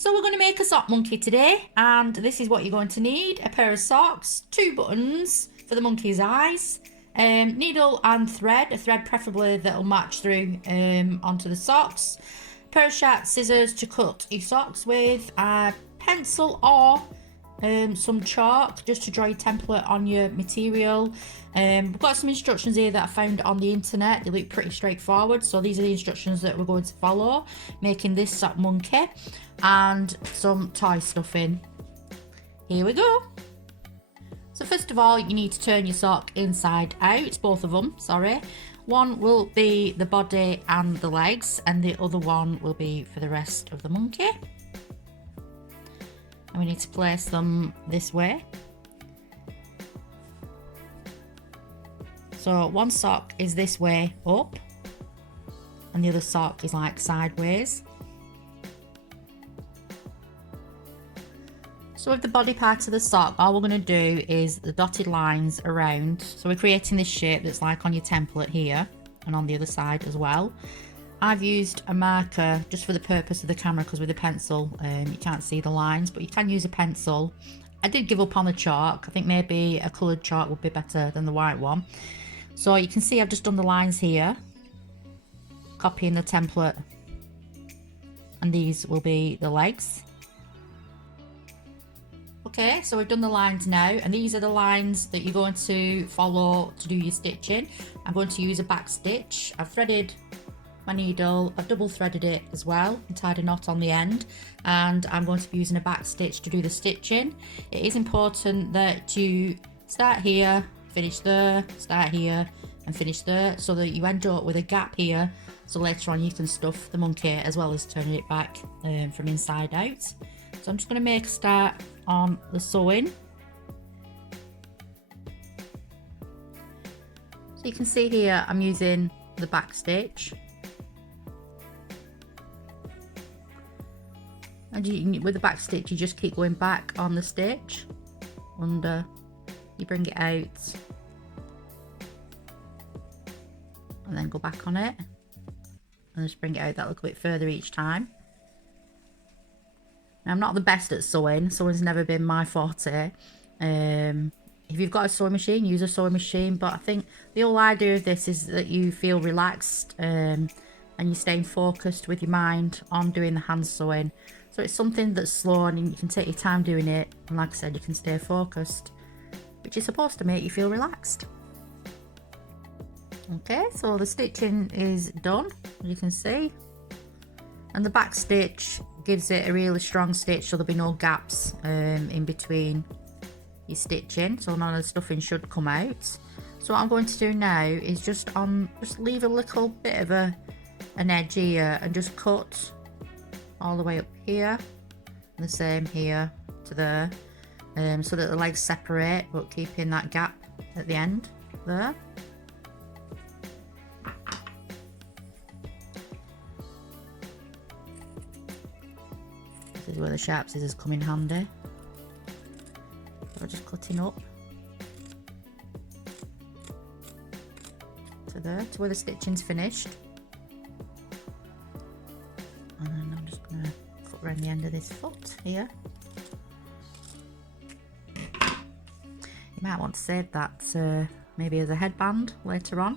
So we're going to make a sock monkey today, and this is what you're going to need: a pair of socks, 2 buttons for the monkey's eyes, needle and thread, a thread preferably that'll match through onto the socks, a pair of sharp scissors to cut your socks with, a pencil or some chalk just to draw your template on your material. We've got some instructions here that I found on the internet. They look pretty straightforward, so these are the instructions that we're going to follow making this sock monkey, and some toy stuffing. Here we go. So first of all, you need to turn your sock inside out, both of them, sorry. One will be the body and the legs, and the other one will be for the rest of the monkey. And we need to place them this way. So one sock is this way up, and the other sock is like sideways. So with the body part of the sock, all we're going to do is the dotted lines around. So we're creating this shape that's like on your template here and on the other side as well. I've used a marker just for the purpose of the camera, because with a pencil you can't see the lines, but you can use a pencil. I did give up on the chalk. I think maybe a coloured chalk would be better than the white one. So you can see I've just done the lines here, copying the template, and these will be the legs. Okay, so we've done the lines now, and these are the lines that you're going to follow to do your stitching. I'm going to use a back stitch. I've threaded my needle, I've double threaded it as well and tied a knot on the end, and I'm going to be using a back stitch to do the stitching. It is important that you start here, finish there, start here and finish there, so that you end up with a gap here, so later on you can stuff the monkey as well as turning it back from inside out. So I'm just going to make a start on the sewing. So you can see here I'm using the back stitch, and with the back stitch you just keep going back on the stitch under, you bring it out and then go back on it and just bring it out that little bit further each time. Now, I'm not the best at sewing. Sewing's never been my forte. If you've got a sewing machine, use a sewing machine, but I think the whole idea of this is that you feel relaxed and you're staying focused with your mind on doing the hand sewing. So it's something that's slow and you can take your time doing it, and like I said, you can stay focused, which is supposed to make you feel relaxed. Okay, so the stitching is done, as you can see, and the back stitch gives it a really strong stitch, so there'll be no gaps in between your stitching, so none of the stuffing should come out. So what I'm going to do now is just leave a little bit of an edge here and just cut all the way up here, and the same here to there, so that the legs separate but keeping that gap at the end there. This is where the sharp scissors come in handy. So just cutting up to there, to where the stitching's finished. And then I'm just going to cut around the end of this foot here. You might want to save that maybe as a headband later on.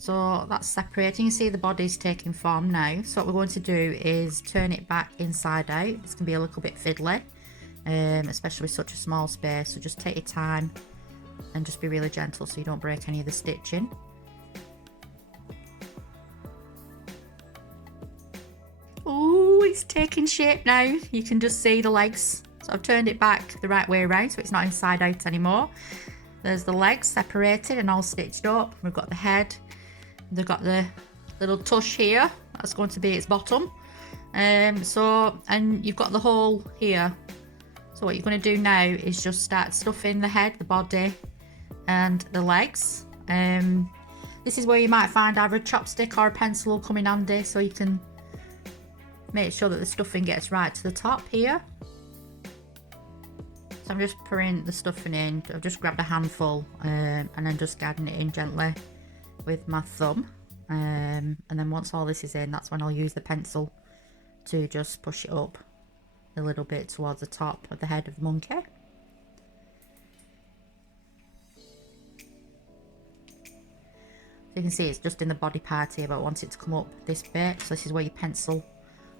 So that's separating. You see the body's taking form now. So what we're going to do is turn it back inside out. This can be a little bit fiddly, especially with such a small space. So just take your time and just be really gentle so you don't break any of the stitching. Oh, it's taking shape now. You can just see the legs. So I've turned it back the right way around so it's not inside out anymore. There's the legs separated and all stitched up. We've got the head. They've got the little tush here, that's going to be its bottom, and you've got the hole here. So what you're going to do now is just start stuffing the head, the body and the legs. This is where you might find either a chopstick or a pencil will come in handy, so you can make sure that the stuffing gets right to the top here. So I'm just pouring the stuffing in. I've just grabbed a handful and then just guiding it in gently with my thumb, and then once all this is in, that's when I'll use the pencil to just push it up a little bit towards the top of the head of the monkey. So you can see it's just in the body part here, but I want it to come up this bit. So this is where your pencil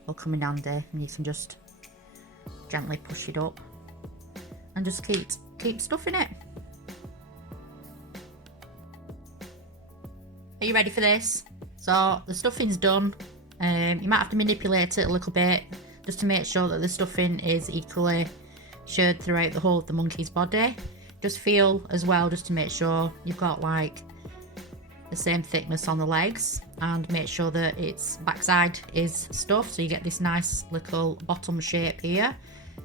will come in handy, and you can just gently push it up and just keep stuffing it. Are you ready for this? So the stuffing's done. You might have to manipulate it a little bit just to make sure that the stuffing is equally shared throughout the whole of the monkey's body. Just feel as well, just to make sure you've got like the same thickness on the legs, and make sure that its backside is stuffed, so you get this nice little bottom shape here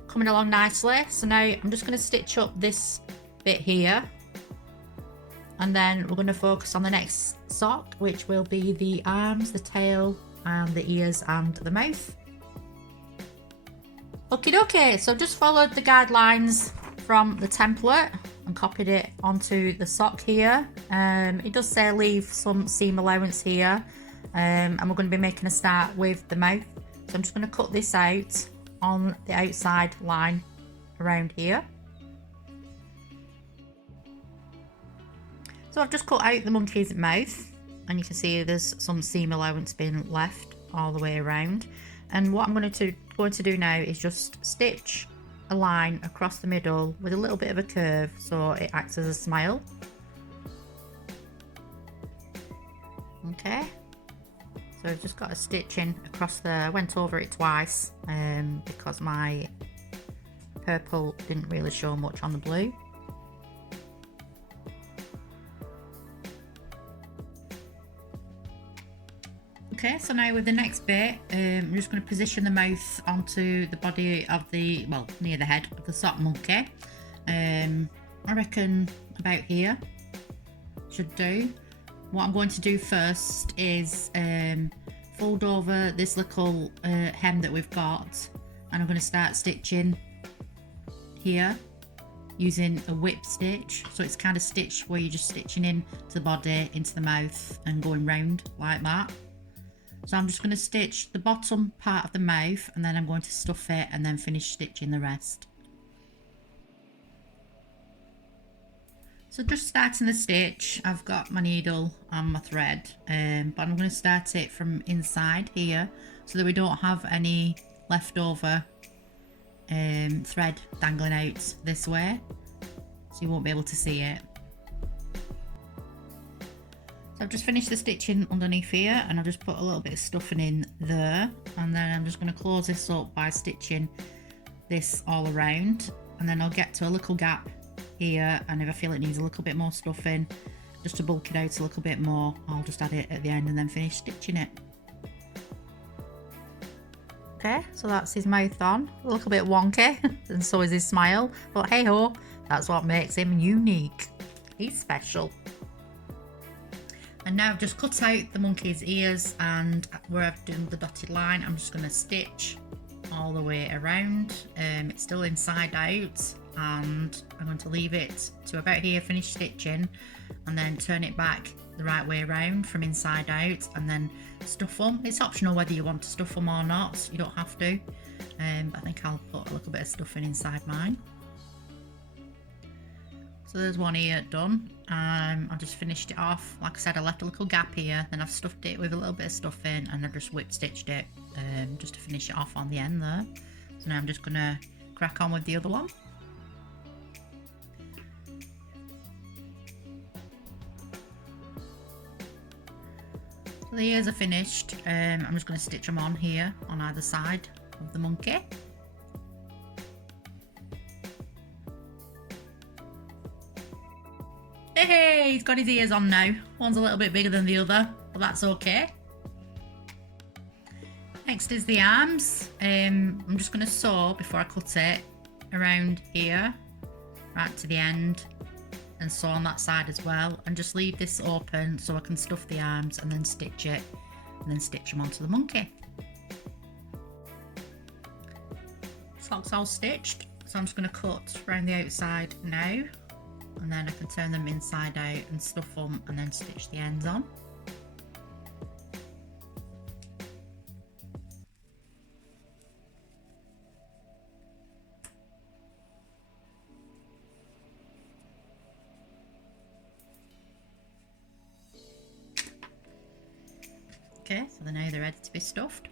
coming along nicely. So now I'm just going to stitch up this bit here, and then we're going to focus on the next sock, which will be the arms, the tail, and the ears and the mouth. Okay, so I've just followed the guidelines from the template and copied it onto the sock here. It does say leave some seam allowance here, and we're going to be making a start with the mouth. So I'm just going to cut this out on the outside line around here. So I've just cut out the monkey's mouth, and you can see there's some seam allowance being left all the way around. And what I'm going to do now is just stitch a line across the middle with a little bit of a curve, so it acts as a smile. Okay, so I've just got a stitch in across there. I went over it twice because my purple didn't really show much on the blue. Okay, so now with the next bit, I'm just going to position the mouth onto the body of the, well, near the head of the sock monkey. I reckon about here should do. What I'm going to do first is fold over this little hem that we've got, and I'm going to start stitching here using a whip stitch. So it's kind of stitched where you're just stitching in to the body, into the mouth, and going round like that. So I'm just going to stitch the bottom part of the mouth, and then I'm going to stuff it and then finish stitching the rest. So just starting the stitch, I've got my needle and my thread, but I'm going to start it from inside here so that we don't have any leftover thread dangling out this way, so you won't be able to see it. So I've just finished the stitching underneath here, and I'll just put a little bit of stuffing in there, and then I'm just going to close this up by stitching this all around, and then I'll get to a little gap here, and if I feel it needs a little bit more stuffing, just to bulk it out a little bit more, I'll just add it at the end and then finish stitching it. Okay, so that's his mouth on, a little bit wonky, and so is his smile, but hey ho, that's what makes him unique. He's special. And now I've just cut out the monkey's ears, and where I've done the dotted line, I'm just going to stitch all the way around. It's still inside out, and I'm going to leave it to about here, finish stitching, and then turn it back the right way around from inside out, and then stuff them. It's optional whether you want to stuff them or not, you don't have to, but I think I'll put a little bit of stuffing inside mine. So there's one ear done. I just finished it off. Like I said, I left a little gap here, then I've stuffed it with a little bit of stuffing, and I've just whip stitched it just to finish it off on the end there. So now I'm just going to crack on with the other one. So the ears are finished. I'm just going to stitch them on here on either side of the monkey. Hey, he's got his ears on now. One's a little bit bigger than the other, but that's okay. Next is the arms. I'm just going to sew before I cut it around here, right to the end, and sew on that side as well, and just leave this open so I can stuff the arms and then stitch it, and then stitch them onto the monkey. Socks all stitched, so I'm just going to cut around the outside now, and then I can turn them inside out and stuff them and then stitch the ends on. Okay, so now they're ready to be stuffed.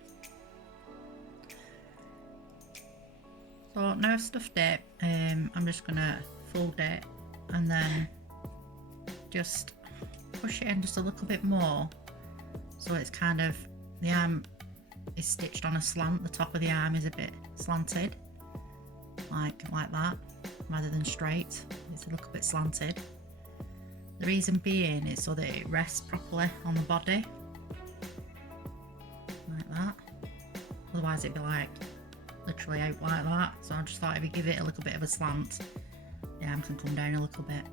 So now I've stuffed it, I'm just gonna fold it and then just push it in just a little bit more, so it's kind of, the arm is stitched on a slant, the top of the arm is a bit slanted, like that, rather than straight. It's a little bit slanted. The reason being is so that it rests properly on the body, like that. Otherwise it'd be like literally out like that. So I just thought if you give it a little bit of a slant, the arm can come down a little bit.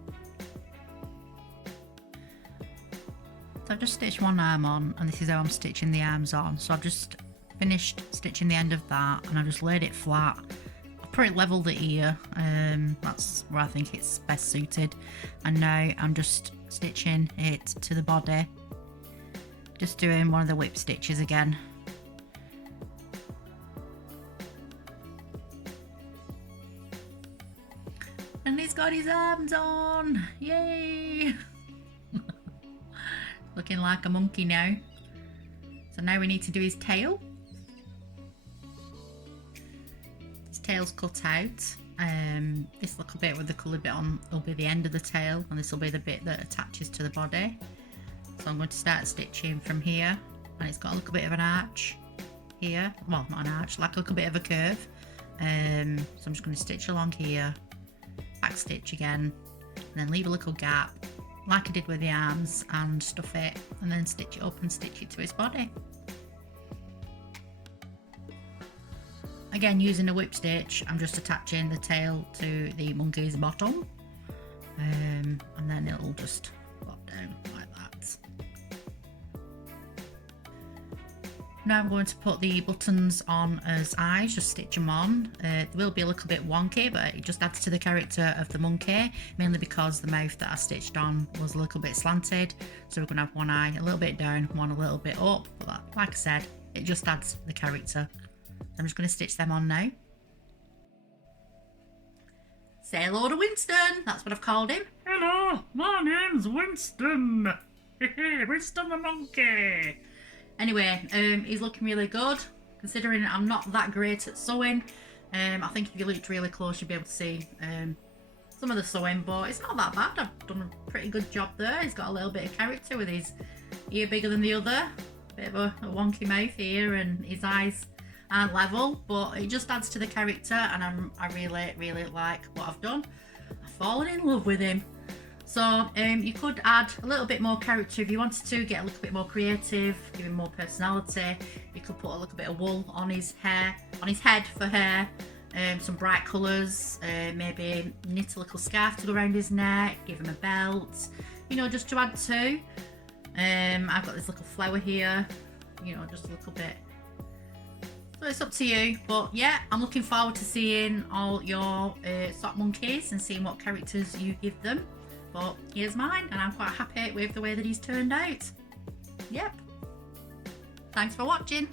So I've just stitched one arm on, and this is how I'm stitching the arms on. So I've just finished stitching the end of that, and I've just laid it flat. I've pretty level the ear, that's where I think it's best suited. And now I'm just stitching it to the body, just doing one of the whip stitches again. And he's got his arms on, yay! Looking like a monkey now. So now we need to do his tail. His tail's cut out. This little bit with the coloured bit on will be the end of the tail, and this will be the bit that attaches to the body. So I'm going to start stitching from here, and it's got a little bit of an arch here. Well, not an arch, like a little bit of a curve. So I'm just going to stitch along here, back stitch again, and then leave a little gap, like I did with the arms, and stuff it, and then stitch it up and stitch it to his body. Again, using a whip stitch, I'm just attaching the tail to the monkey's bottom, and then it'll just pop down like that. Now I'm going to put the buttons on as eyes, just stitch them on. They will be a little bit wonky, but it just adds to the character of the monkey, mainly because the mouth that I stitched on was a little bit slanted. So we're going to have one eye a little bit down, one a little bit up, but like I said, it just adds the character. I'm just going to stitch them on now. Say hello to Winston, that's what I've called him. Hello, my name's Winston. Winston the monkey. Anyway, he's looking really good, considering I'm not that great at sewing. I think if you looked really close, you'd be able to see some of the sewing, but it's not that bad. I've done a pretty good job there. He's got a little bit of character with his ear bigger than the other, bit of a wonky mouth here, and his eyes aren't level, but it just adds to the character, and I really like what I've done. I've fallen in love with him. So you could add a little bit more character if you wanted to, get a little bit more creative, give him more personality. You could put a little bit of wool on his hair, on his head for hair, some bright colours, maybe knit a little scarf to go around his neck, give him a belt, you know, just to add to. I've got this little flower here, you know, just a little bit. So it's up to you, but yeah, I'm looking forward to seeing all your sock monkeys and seeing what characters you give them. But here's mine, and I'm quite happy with the way that he's turned out. Yep. Thanks for watching.